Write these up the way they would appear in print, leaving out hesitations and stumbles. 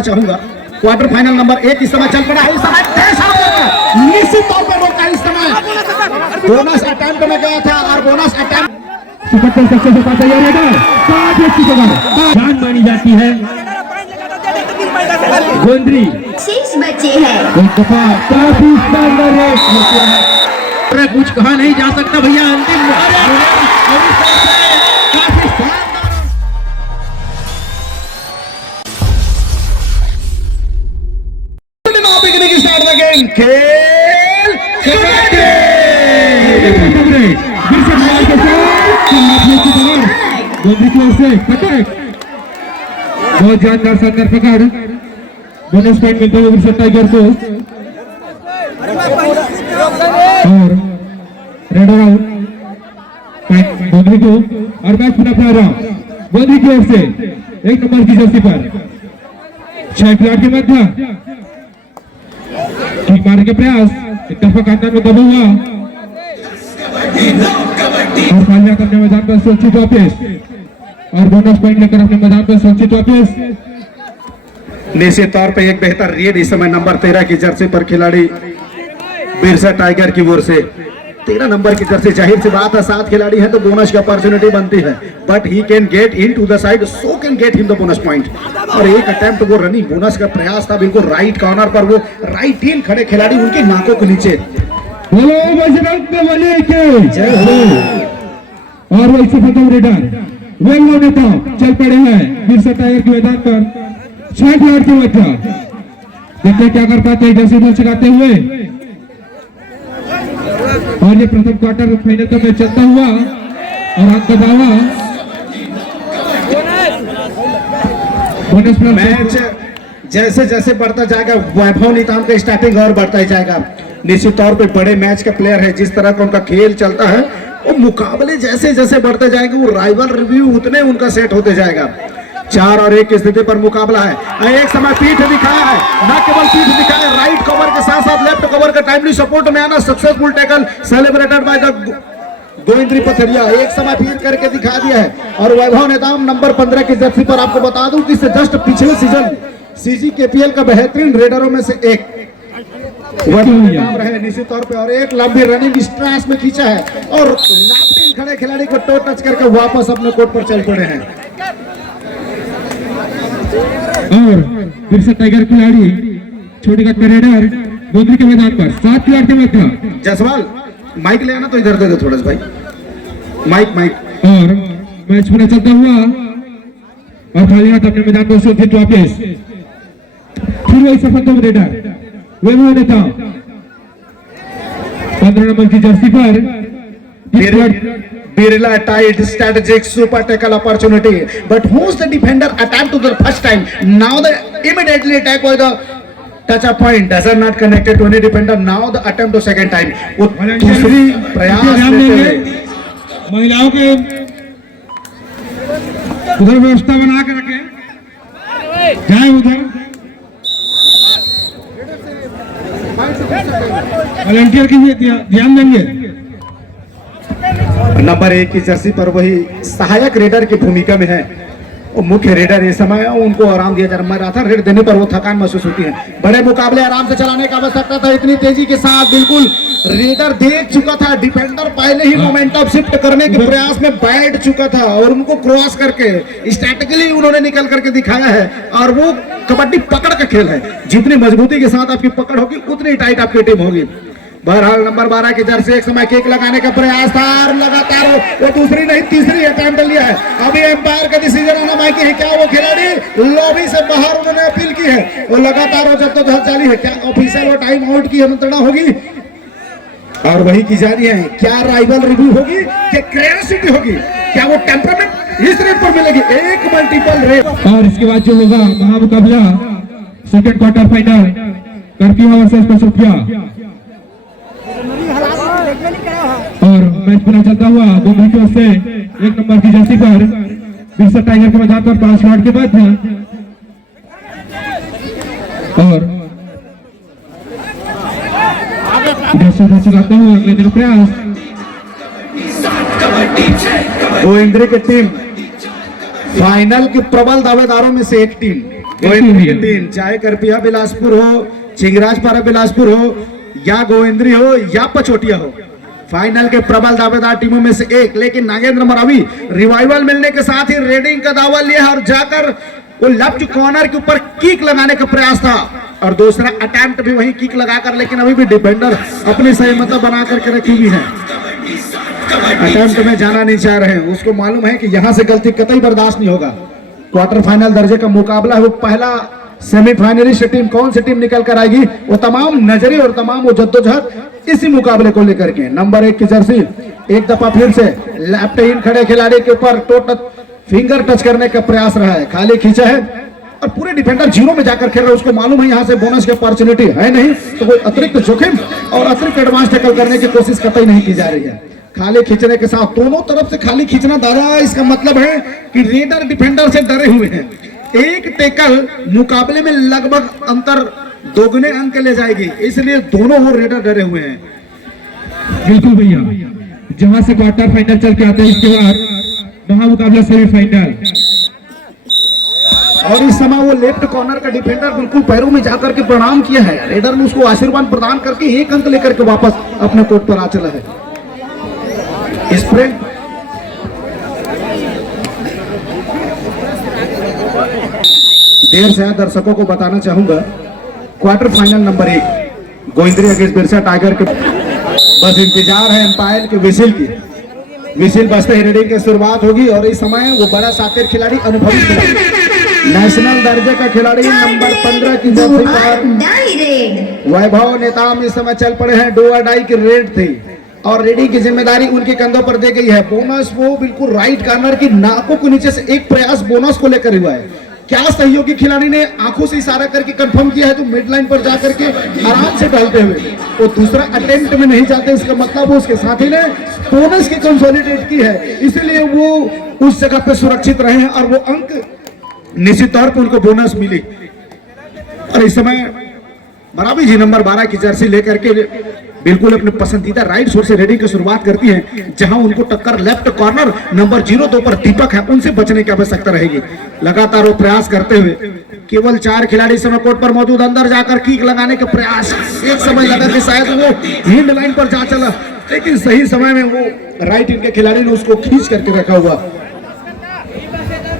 देखना चाहूंगा। Quarter final number 1 इस समय चल पड़ा है। इस समय निश्चित तौर पर रोका इस समय बोनस अटेम्प्ट में गया था और बोनस अटेम्प्ट जान मानी जाती है। गोंदरी 6 बचे हैं। काफी शानदार है, कुछ कहा नहीं जा सकता भैया। अंतिम खेल गोंदरी की ओर से पटक, बहुत जानदार शानदार पकड़। बोनस पॉइंट मिलता है विरसा टाइगर को और रेड आउट पॉइंट गोंदरी को। और मैच पूरा रहा गोंदरी की ओर से 1 नंबर की जर्सी पर 6 खिलाड़ी के मध्य ठीक मारने के प्रयास, एक दफा कांधा में दबा हुआ और फालिया करने मैदान पर सुरक्षित वापस और बोनस पॉइंट लेकर अपने मैदान पर सुरक्षित वापस। निश्चित तौर पे एक बेहतर रीड इस समय नंबर 13 की जर्सी पर खिलाड़ी बिरसा टाइगर की ओर से। 13 नंबर की जर्सी, जाहिर सी बात है 7 खिलाड़ी है तो बोनस की अपॉर्चुनिटी बनती है, but he can get into the side, so can get him the bonus point. और एक अटेम्प्ट वो रनिंग बोनस का प्रयास था, बिल्कुल राइट कॉर्नर पर वो राइट इन खड़े खिलाड़ी उनकी नाकों के नीचे। बोलो बजरंग बली के जय हो। और वो इससे खत्म रेडर वेंगो नेता चल पड़े हैं बिरसा टाइगर के मैदान पर 6 खिलाड़ी के मध्य। देखते क्या कर पाते हैं जर्सी बॉल चलाते हुए। और ये प्रथम क्वार्टर फाइनल का मैच चलता हुआ और अंत का दावा बोनस मैच जैसे जैसे बढ़ता जाएगा वैभव निताम का स्टार्टिंग और बढ़ता ही जाएगा। निश्चित तौर पे बड़े मैच के प्लेयर है, जिस तरह का उनका खेल चलता है वो मुकाबले जैसे जैसे बढ़ते जाएंगे वो राइवल रिव्यू उतने उनका सेट होते जाएगा। 4 और 1 की स्थिति पर मुकाबला है। एक समय पीठ दिखाया है, न केवल पीठ दिखाया, राइट कवर के साथ साथ लेफ्ट कवर का टाइमली सपोर्ट में आना, successful tackle celebrated by the Govindri Patharia. एक समय फिर करके दिखा दिया है। और वैभव नेताम नंबर 15 की जर्सी पर आपको बता दूं कि जस्ट पिछले सीजन CGKPL का बेहतरीन रेडरों में से एक रहे निश्चित तौर पे। और एक लंबी रनिंग स्ट्रेस में खींचा है और लाफ्टिंग खड़े खिलाड़ी को टो टच करके वापस अपने कोर्ट पर चल पड़े हैं। और बिरसा टाइगर खिलाड़ी छोटी कट रेडर गोंदरी के मैदान पर 7 खिलाड़ी के मध्य। जसवाल माइक ले आना तो इधर दे दो थोड़ा सा भाई, माइक। और मैच पूरा चलता हुआ और खाली हाथ अपने मैदान पर सुरक्षित वापस। फिर वही सफलता रेडर वैभव नेता 15 नंबर की जर्सी पर Birla tied strategic super tackle opportunity, but who's the defender attempt to the first time? Now the immediately attack by the touch up point does not connected to any defender. Now the attempt to second time. वो दूसरी प्रयास महिलाओं के उधर व्यवस्था बना के रखें, जाए उधर वॉलंटियर की भी ध्यान देंगे। नंबर 1 की जर्सी पर वही सहायक रेडर की भूमिका में है, वो मुख्य रेडर इस समय उनको आराम दिया जा रहा है। मैराथन रेड देने पर वो थकान महसूस होती है। बड़े मुकाबले आराम से चलाने की आवश्यकता था, इतनी तेजी के साथ बिल्कुल रेडर देख चुका था, डिफेंडर पहले ही मोमेंटम शिफ्ट करने के प्रयास में बैठ चुका था और उनको क्रॉस करके स्ट्रैटेजिकली उन्होंने निकल करके दिखाया है। और वो कबड्डी पकड़ का खेल है, जितनी मजबूती के साथ आपकी पकड़ होगी उतनी टाइट आपकी टीम होगी। बहरहाल नंबर 12 की जर्सी एक समय किक लगाने का प्रयास था और लगातार वो दूसरी नहीं तीसरी अटेम्प्ट लिया है। अभी एम्पायर का डिसीजन आना बाकी है। क्या वो खिलाड़ी लॉबी से बाहर उन्होंने अपील की है, वो लगातार हो जब तक जारी है। क्या ऑफिसर वो टाइम आउट की मंत्रणा होगी और वही की जा रही है। क्या राइवल रिव्यू होगी, क्या क्रिएटिविटी होगी, क्या वो टेम्परामेंट इस रेट पर मिलेगी? एक मल्टीपल रेट। और इसके बाद जो होगा महामुकाबला सेकंड क्वार्टर फाइनल करती है वर्सेस पसुकिया। और मैच पूरा चलता हुआ गोंदरी की ओर से 1 नंबर की जर्सी पर बिरसा टाइगर के मैदान पर 5 शॉट के बाद और चलाते हुए अगले दिन प्रयास गोविंद्री की टीम फाइनल के प्रबल दावेदारों में से एक टीम। गोविंद्री की टीम, चाहे करपिया बिलासपुर हो, चिंगराजपारा बिलासपुर हो, या गोविंद्री हो या पचोटिया हो, फाइनल के प्रबल दावेदार टीमों में से एक। लेकिन नागेंद्र मरावी रिवाइवल मिलने के साथ ही रेडिंग का दावा लिया और जाकर वो लेफ्ट कॉर्नर के ऊपर किक लगाने का प्रयास था और दूसरा अटेम्प्ट भी वही किक लगाकर, लेकिन अभी भी डिफेंडर अपनी सही मतलब बना करके रखी हुई है, अटेम्प्ट में जाना नहीं चाह रहे हैं। उसको मालूम है कि यहां से गलती कतई बर्दाश्त नहीं होगा। क्वार्टर फाइनल दर्जे का मुकाबला है, वो पहला सेमीफाइनलिस्ट टीम कौन सी टीम निकल कर आएगी, वो तमाम नजरे और तमाम वो जद्दोजहद इसी मुकाबले को लेकर के। नंबर 1 की जर्सी एक दफा फिर से लेफ्ट इन खड़े खिलाड़ी के ऊपर टोटल फिंगर टच करने का प्रयास रहा है, खाली खींचा है और पूरे डिफेंडर जीरो में जाकर खेल रहे हैं। उसको मालूम है यहाँ से बोनस की अपॉर्चुनिटी है नहीं, तो कोई अतिरिक्त जोखिम और अतिरिक्त एडवांस टैकल करने की कोशिश कतई नहीं की जा रही है। खाली खींचने के साथ दोनों तरफ से खाली खींचना दादा, इसका मतलब है कि रेडर डिफेंडर से डरे हुए हैं। एक टेकल मुकाबले में लगभग अंतर दोगुने अंक ले जाएगी, इसलिए दोनों वो रेडर डरे हुए हैं। बिल्कुल भैया, जहां से क्वार्टर फाइनल चल के आते हैं इसके बाद महामुकाबला सेमीफाइनल, और इस समय वो लेफ्ट कॉर्नर का डिफेंडर बिल्कुल पैरों में जाकर के प्रणाम किया है। रेडर ने उसको आशीर्वाद प्रदान करके 1 अंक लेकर के वापस अपने कोर्ट पर आ चला है। स्प्रे देर से दर्शकों को बताना चाहूंगा, quarter final number 1 Govindri against Birsa tiger के बस इंतजार है एम्पायर के विसिल की। विसिल बजते ही रेडिंग की शुरुआत होगी और इस समय वो बड़ा सातिर खिलाड़ी, अनुभवी खिलाड़ी, नेशनल दर्जे का खिलाड़ी नंबर 15 की जर्सी पर वैभव नेताम इस समय चल पड़े हैं। डू और डाई की रेड थी और रेडी की जिम्मेदारी उनके कंधों पर दी गई है। बोनस वो बिल्कुल राइट कॉर्नर की नाकों के नीचे से एक प्रयास बोनस को लेकर हुआ है। क्या सहयोगी खिलाड़ी ने आंखों से इशारा करके कंफर्म किया है तो मिड लाइन पर जाकर के आराम से डालते हुए वो दूसरा अटेम्प्ट में नहीं जाते, इसका मतलब वो उसके साथी ने बोनस की कंसोलिडेट की है, इसलिए वो उस जगह पे सुरक्षित रहे हैं और वो अंक निश्चित तौर पर उनको बोनस मिली। और इस समय मरावी जी नंबर 12 की जर्सी लेकर के बिल्कुल अपने पसंदीदा राइट शोर से रेडिंग की शुरुआत करती है, जहां उनको टक्कर लेफ्ट कॉर्नर नंबर 02 पर दीपक है, उनसे बचने की आवश्यकता रहेगी। लगातार वो प्रयास करते हुए केवल 4 खिलाड़ी समय कोर्ट पर मौजूद, अंदर जाकर किक लगाने के प्रयास। एक समय लगा कि शायद वो हिंड लाइन पर जा चला, लेकिन सही समय में वो राइट इनके खिलाड़ी ने उसको खींच करके रखा हुआ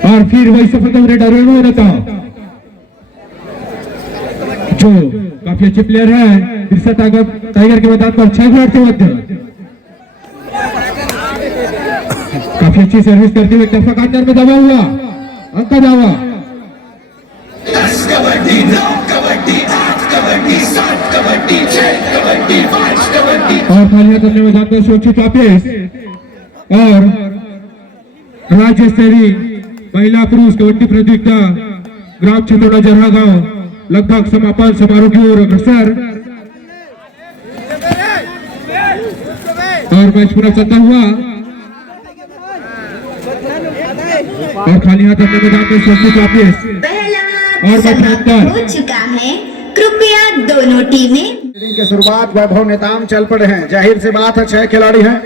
और फिर वही सफलता रेडर रहता जो काफी अच्छे प्लेयर है बिरसा टाइगर के मैदान पर 6 खिलाड़ी के मध्य काफी अच्छी सर्विस करते हुए टफा कॉर्नर में दबा हुआ अंक का दावा। और खाली हाथ अपने मैदान पर सुरक्षित वापस और राज्य स्तरीय महिला पुरुष कबड्डी प्रतियोगिता ग्राम चितौड़ा जरहा गांव लगभग समापन समारोह की ओर अग्रसर और मैच पूरा चलता हुआ और खाली हाथ अपने मैदान में सुरक्षित वापस और मैच हो चुका है। कृपया दोनों टीमें की शुरुआत वैभव नेताम चल पड़े हैं। जाहिर सी बात है 6 खिलाड़ी हैं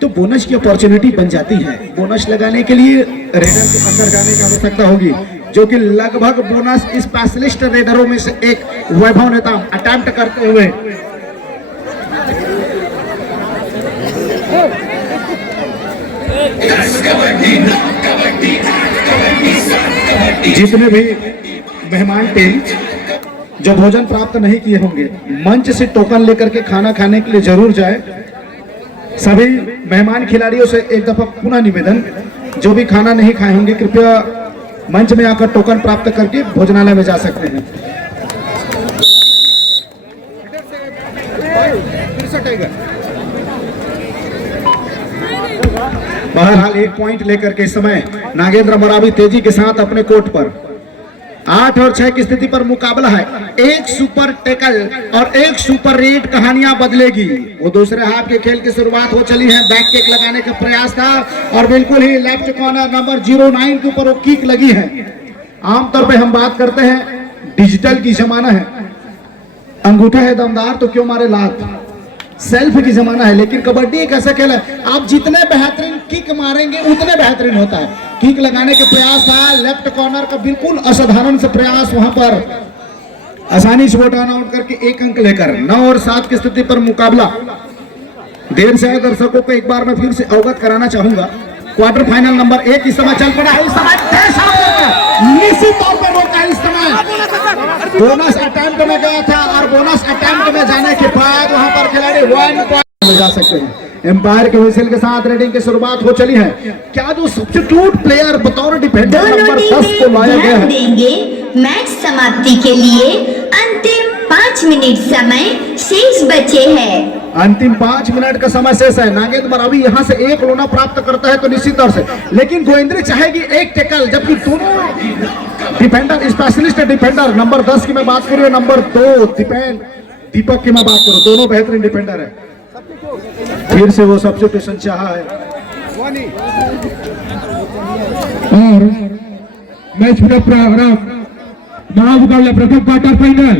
तो बोनस की अपॉर्चुनिटी बन जाती है। बोनस लगाने के लिए रेडर के अंदर जाने की आवश्यकता होगी, जो कि लगभग बोनस स्पेशलिस्ट रेडरों में से एक वैभव नेताम अटेम्प्ट करते हुए जितने भी मेहमान टीम जो भोजन प्राप्त नहीं किए होंगे मंच से टोकन लेकर के खाना खाने के लिए जरूर जाए। सभी मेहमान खिलाड़ियों से एक दफा पुनः निवेदन, जो भी खाना नहीं खाए होंगे कृपया मंच में आकर टोकन प्राप्त करके भोजनालय में जा सकते हैं। बहरहाल 1 पॉइंट लेकर के इस समय नागेंद्र मरावी तेजी के साथ अपने कोर्ट पर 8 और 6 की स्थिति पर मुकाबला है। एक सुपर टैकल और एक सुपर रेड कहानियां बदलेगी। वो दूसरे हाफ के खेल की शुरुआत हो चली है। बैक किक लगाने का प्रयास था और बिल्कुल ही लेफ्ट कॉर्नर नंबर 09 के ऊपर वो किक लगी है। आमतौर पे हम बात करते हैं डिजिटल की जमाना है, अंगूठा है दमदार तो क्यों मारे लात। सेल्फ की जमाना है, लेकिन कबड्डी एक ऐसा खेल है, आप जितने बेहतरीन किक मारेंगे उतने बेहतरीन होता है। किक लगाने के प्रयास था, लेफ्ट कॉर्नर का बिल्कुल असाधारण से प्रयास, वहां पर आसानी से वो टर्न आउट करके 1 अंक लेकर 9 और 7 की स्थिति पर मुकाबला। देर से आए दर्शकों को एक बार मैं फिर से अवगत कराना चाहूंगा, क्वार्टर फाइनल नंबर 1 इस समय चल पड़ा है। इस समय निश्चित तौर पर रोका है। इस समय बोनस अटेम्प्ट में गया था और बोनस अटेम्प्ट में जाने के बाद वहां पर खिलाड़ी 1 पॉइंट में जा सकते हैं। एम्पायर के विसल के साथ रेडिंग की शुरुआत हो चली है। क्या जो सब्स्टिट्यूट प्लेयर बतौर डिफेंडर दोनों नंबर 10 को टीमें लाया गया ध्यान है, देंगे। मैच समाप्ति के लिए अंतिम 5 मिनट समय शेष बचे हैं। अंतिम 5 मिनट का समय शेष है। नागेंद्र मरावी यहां से 1 लोना प्राप्त करता है तो निश्चित तौर से, लेकिन गोविंद्री चाहेगी 1 टैकल, जबकि दोनों डिफेंडर, स्पेशलिस्ट डिफेंडर नंबर 10 की मैं बात करूं, नंबर 2 दीपक की मैं बात करूं, दोनों बेहतरीन डिफेंडर है। फिर से वो सब्स्टिट्यूशन चाहा है और मैच पूरा प्रारंभ। महामुकाबला प्रथम क्वार्टर फाइनल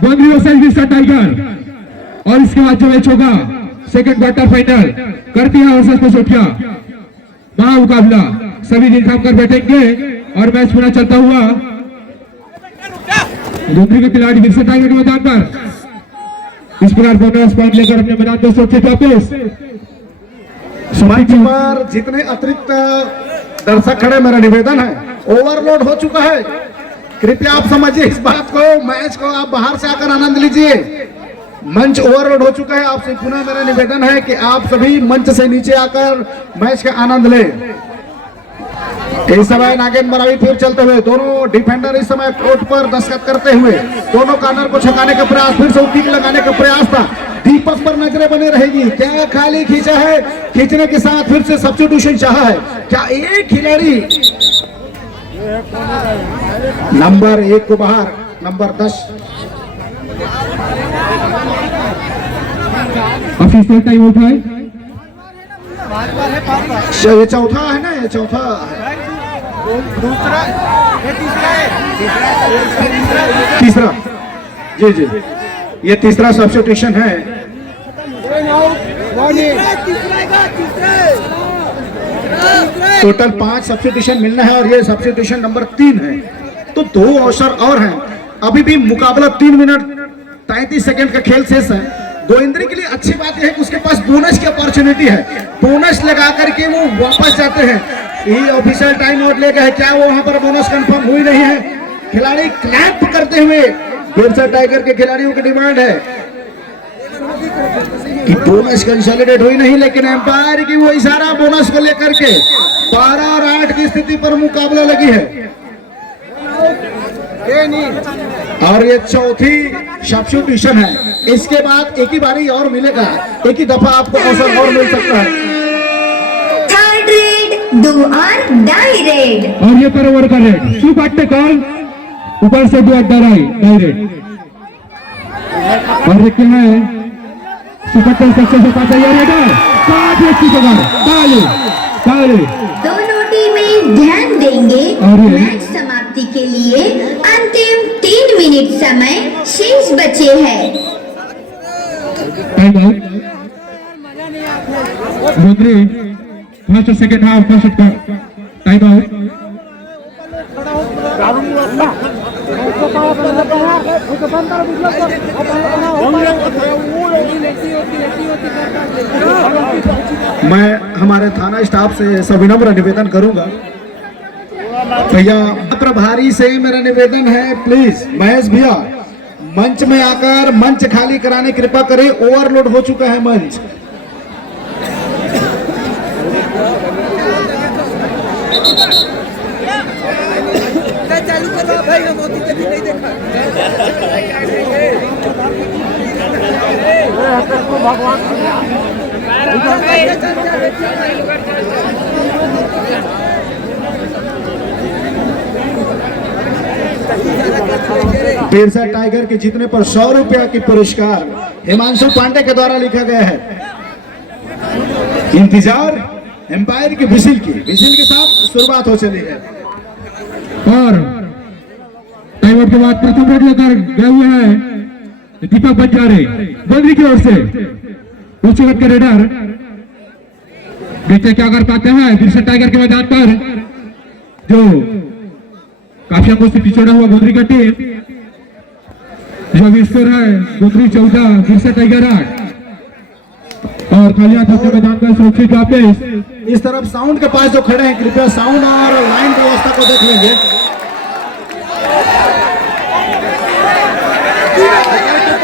गोंदली वर्सेस विस्टा टाइगर, और इसके बाद जो मैच होगा सेकंड क्वार्टर फाइनल करतिया वर्सेस पसोटिया। महामुकाबला सभी दिन काम कर बैठेंगे और मैच पूरा चलता हुआ गोंदली के खिलाड़ी विस्टा टाइगर के मैदान पर इस प्रकार बोनस पॉइंट लेकर अपने मैदान में सुरक्षित वापस। समय पर जितने अतिरिक्त दर्शक खड़े, मेरा निवेदन है, ओवरलोड हो चुका है। कृपया आप समझिए इस बात को, मैच को आप बाहर से आकर आनंद लीजिए। मंच ओवरलोड हो चुका है। आपसे पुनः मेरा निवेदन है कि आप सभी मंच से नीचे आकर मैच का आनंद लें। इस समय नागेंद्र मरावी फिर चलते हुए, दोनों डिफेंडर इस समय कोर्ट पर दस्तखत करते हुए दोनों कॉर्नर को छकाने का प्रयास, फिर से किक लगाने का प्रयास था। दीपक पर नजरें बनी रहेगी, क्या खाली खींचा है, खींचने के साथ फिर से सब्स्टिट्यूशन चाहा है। क्या एक खिलाड़ी नंबर 1 को बाहर, नंबर 10 ऑफिशियल टाइम आउट है। ये चौथा है ना, ये चौथा है। तीसरा, जी जी, ये तीसरा सब्स्टिट्यूशन है। टोटल 5 सब्स्टिट्यूशन मिलना है और ये सब्स्टिट्यूशन नंबर 3 है, तो 2 अवसर और हैं। अभी भी मुकाबला 3 मिनट 33 सेकंड का खेल शेष है। गोविंद्री के लिए अच्छी बात यह है कि उसके पास बोनस की अपॉर्चुनिटी है, बोनस लगा करके वो वापस जाते हैं। ये ऑफिशियल टाइम आउट लेकर है, क्या वो वहां पर बोनस कंफर्म हुई नहीं है। खिलाड़ी क्लैप करते हुए बिरसा टाइगर के खिलाड़ियों की डिमांड है कि बोनस कंसोलिडेट हुई नहीं, लेकिन एम्पायर की वो इशारा बोनस को लेकर के 12 और 8 की स्थिति पर मुकाबला लगी है। और ये चौथी सब्स्टिट्यूशन है। इसके बाद एक ही बारी और मिलेगा, एक ही दफा आपको अवसर और मिल सकता है। थर्ड रेड, 2 और डाई रेड। और ये पर ओवर का रेड सुपाटे कॉल ऊपर से 2 डाई रेड। और देखते हैं सुपट्टे सक्सेस हो पाता है। काफी अच्छी जगह ताली। दोनों टीमें ध्यान देंगे। और ये? मैच समाप्ति के लिए अंतिम 3 मिनट समय शेष बचे हैं। Time out. गोंदली फर्स्ट और सेकंड हाफ फर्स्ट का टाइम आउट। मैं हमारे थाना स्टाफ से सविनम्र निवेदन करूंगा, भैया प्रभारी से मेरा निवेदन है, प्लीज महेश भैया मंच में आकर मंच खाली कराने की कृपा करें, ओवरलोड हो चुका है मंच। चालू करो भाई, हम होती कभी नहीं देखा। भगवान बिरसा टाइगर के जीतने पर 100 रुपया की पुरस्कार हिमांशु पांडे के द्वारा लिखा गया है। इंतजार एम्पायर की विसिल के साथ शुरुआत हो चली है। और टाइम आउट के बाद प्रथम रेड लेकर गए हुए हैं दीपक बंजारे गोंदली की ओर से। उच्च गति के रेडर देखते क्या कर पाते हैं। बिरसा टाइगर के मैदान पर जो काफी अंकों से पिछड़ा हुआ गोंदरी का टीम, जो स्कोर है गोंदरी 14 बिरसा टाइगर 8। और खाली हाथों के मैदान पर सुरक्षित वापस। इस तरफ साउंड के पास जो खड़े हैं कृपया साउंड और लाइन व्यवस्था को देख लेंगे।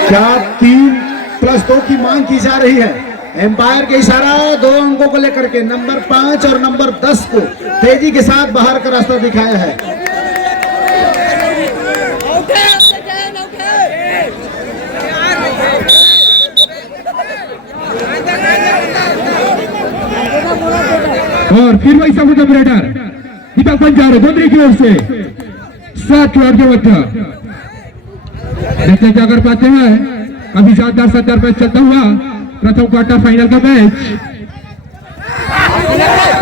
क्या 3+2 की मांग की जा रही है? एम्पायर के इशारा 2 अंकों को लेकर के नंबर 5 और नंबर 10 को तेजी के साथ बाहर का रास्ता दिखाया है। और फिर वही सब रेडर दीपक बंजारे गोंदरी की ओर से 7 खिलाड़ी के मध्य देखते क्या कर पाते हैं। अभी शानदार 70 पे चलता हुआ प्रथम क्वार्टर फाइनल का मैच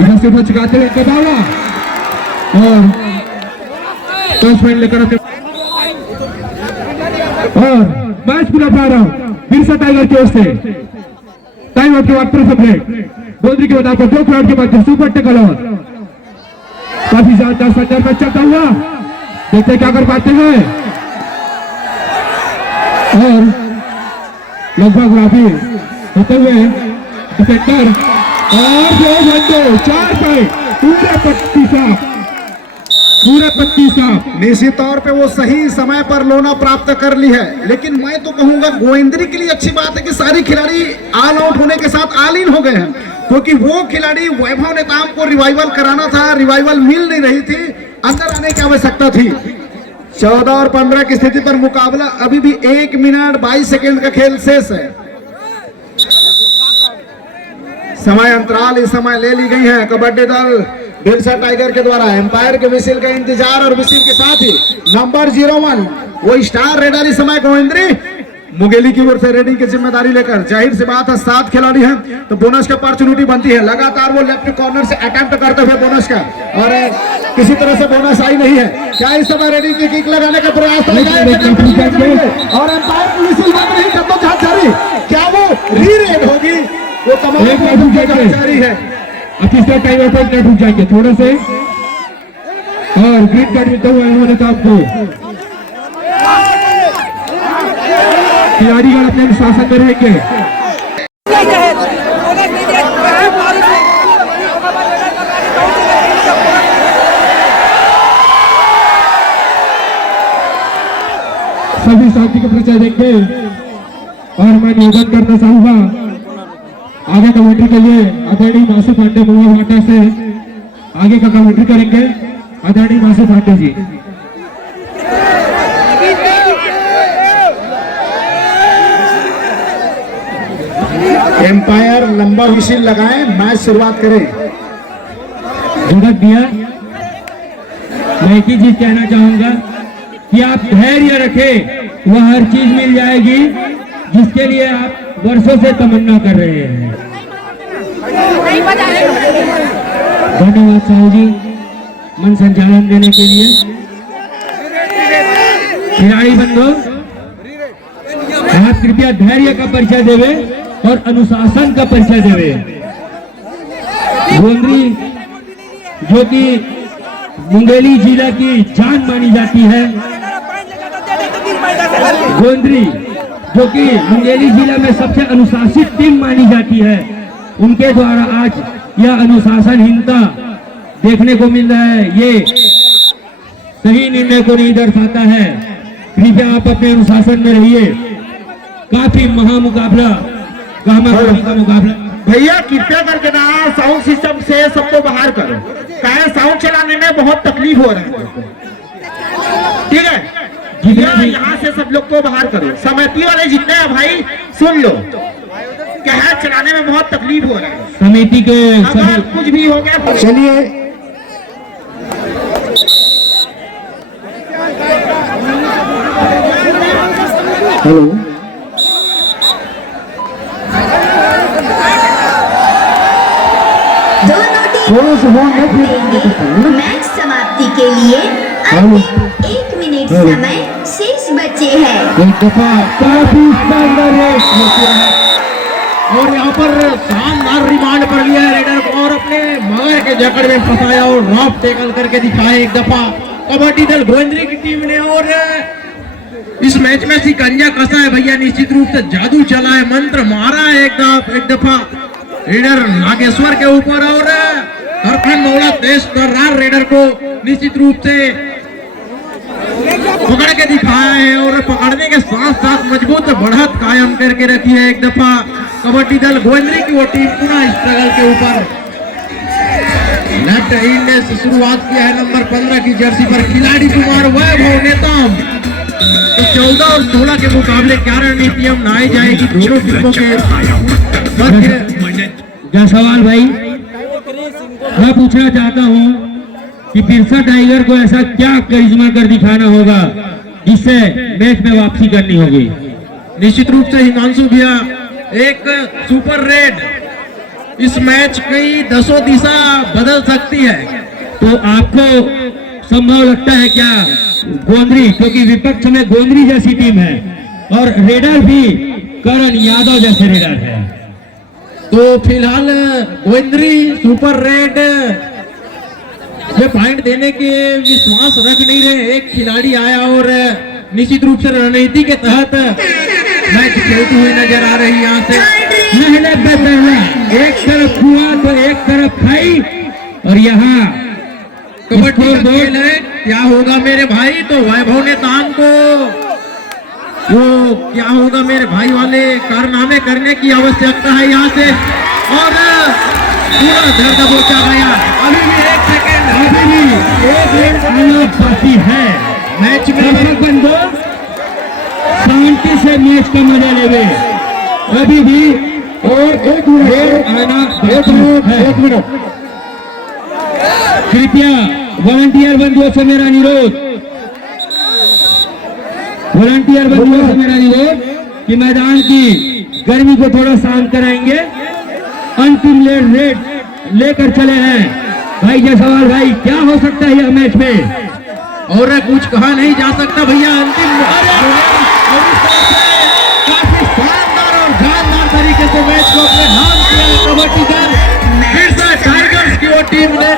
इधर से बच गाते हुए कबावा और टॉस पॉइंट लेकर आते और मैच पूरा प्रारंभ बिरसा टाइगर की ओर से। टाइम आउट के बाद प्रथम ब्रेक गोंदरी के मैदान पर 2 खिलाड़ी के मध्य सुपर टैकल और काफी ज्यादा 70 पे चलता हुआ देखते क्या कर पाते हैं। और लगभग राफी होते हुए डिफेंडर और 2 घंटे 4 पॉइंट पूरे 25 निश्चित तौर पे वो सही समय पर लोना प्राप्त कर ली है। लेकिन मैं तो कहूंगा गोविंदरी के लिए अच्छी बात है कि सारी खिलाड़ी ऑल आउट होने के साथ ऑल इन हो गए हैं, क्योंकि वो खिलाड़ी वैभव नेताम को रिवाइवल कराना था, रिवाइवल मिल नहीं रही थी, अंदर आने की आवश्यकता थी। 14 और 15 की स्थिति पर मुकाबला अभी भी 1 मिनट 22 सेकेंड का खेल शेष है। समय अंतराल इस समय ले ली गई है कबड्डी दल बिरसा टाइगर के द्वारा। एम्पायर के विसिल का इंतजार और विसिल के साथ ही नंबर 01 वो स्टार रेडर इस समय गोविंदरी मुंगेली की ओर से रेडिंग की जिम्मेदारी लेकर। जाहिर सी बात है 7 खिलाड़ी हैं तो बोनस की अपॉर्चुनिटी बनती है। लगातार वो लेफ्ट कॉर्नर से अटेम्प्ट करते हुए बोनस का, और किसी तरह से बोनस आई नहीं है। क्या इस समय रेडिंग की किक लगाने का प्रयास और एम्पायर की विसिल बंद नहीं करता जहां जारी, क्या वो री रेड होगी? वो तमाम जारी है। तीसरा टाइम आउट नेट रुक जाएंगे थोड़ा से और ग्रीन कार्ड मिलता हुआ इन्होंने तो आपको खिलाड़ी अपने अनुशासन में रहेंगे। सभी साथी को परिचय देंगे और मैं निवेदन करना चाहूंगा आगे कमेंट्री के लिए आदरणीय मासू पांडे मुआ घाटा से आगे का कमेंट्री करेंगे आदरणीय मासू पांडे जी। एम्पायर लंबा विसिल लगाएं, मैच शुरुआत करें। जगत दिया मैं एक ही चीज कहना चाहूंगा कि आप धैर्य रखें, वह हर चीज मिल जाएगी जिसके लिए आप वर्षों से तमन्ना कर रहे हैं। धन्यवाद साहू जी मन संचालन देने के लिए। खिलाड़ी बंधु आप कृपया धैर्य का परिचय देवे और अनुशासन का परिचय देवे। गोंदरी जो कि मुंगेली जिला की जान मानी जाती है, गोंदरी जो कि मुंगेली जिला में सबसे अनुशासित टीम मानी जाती है, उनके द्वारा आज यह अनुशासनहीनता देखने को मिल रहा है। ये सही निर्णय को नहीं दर्शाता है। कृपया आप अपने अनुशासन में रहिए। काफी महामुकाबला का मुकाबला। भैया कृपया करके ना साउंड सिस्टम से सबको बाहर करो, क्या साउंड चलाने में बहुत तकलीफ हो रहा है। ठीक है, यहाँ से सब लोग को बाहर करो। समिति वाले जितने हैं भाई सुन लो, क्या चलाने में बहुत तकलीफ हो रहा है। समिति के अगर कुछ भी हो गया चलिए। हेलो मैच समाप्ति के लिए अंतिम 1 मिनट समय शेष बचे हैं। एक दफा काफी शानदार है। और यहाँ पर शानदार रिमांड पर लिया है रेडर को और अपने मगर के जकड़ में फंसाया और रॉफ टेकल करके दिखाया एक दफा कबड्डी दल गोविंदरी की टीम ने। और इस मैच में सिकंजा कसा है भैया, निश्चित रूप से जादू चला है, मंत्र मारा है एक दफा रेडर नागेश्वर के ऊपर और करखंड मौला तेज कर रहा रेडर को निश्चित रूप से पकड़ के दिखाया है और पकड़ने के साथ साथ मजबूत बढ़त कायम करके रखी है एक दफा कबड्डी दल गोविंदरी की वो टीम पुनः स्ट्रगल के ऊपर। लेफ्ट हैंड से शुरुआत किया है नंबर 15 की जर्सी पर खिलाड़ी कुमार वैभव नेताम। तो 14 और 16 के मुकाबले क्या रणनीति अपनाई जाएगी दोनों टीमों के मध्य। जायसवाल भाई, मैं पूछना चाहता हूं कि बिरसा टाइगर को ऐसा क्या करिश्मा कर दिखाना होगा जिससे मैच में वापसी करनी होगी। निश्चित रूप से हिमांशु भैया एक सुपर रेड इस मैच की दसों दिशा बदल सकती है। तो आपको संभव लगता है क्या गोंदरी, क्योंकि विपक्ष में गोंदरी जैसी टीम है और रेडर भी करण यादव जैसे रेडर है, तो फिलहाल गोविंदरी सुपर रेड ये पॉइंट देने के विश्वास रख नहीं रहे। एक खिलाड़ी आया और निश्चित रूप से रणनीति के तहत मैच खेलती हुई नजर आ रही यहाँ से। पहले पे पहला एक तरफ हुआ तो एक तरफ खाई और यहाँ कबड्डी का खेल है, क्या होगा मेरे भाई। तो वैभव ने तान को वो क्या होगा मेरे भाई वाले कारनामे करने की आवश्यकता है यहाँ से और पूरा दर्द पहुंचा गया। अभी भी एक सेकेंड, अभी भी एक रेड आना बाकी है मैच में बंदो शांति से मैच का मजा लेवे अभी भी और एक आना एक मिनट कृपया वॉलंटियर बंधुओं से मेरा निरोध, वॉलंटियर बंधुओं से मेरा निरोध कि मैदान की गर्मी को थोड़ा शांत कराएंगे। अंतिम रेड लेकर चले हैं भाई जायसवाल भाई, क्या हो सकता है यह मैच में और कुछ कहा नहीं जा सकता भैया। अंतिम काफी शानदार और जानदार तरीके से मैच को अपने नाम किया कबड्डी दल बिरसा टाइगर्स की वो टीम ने।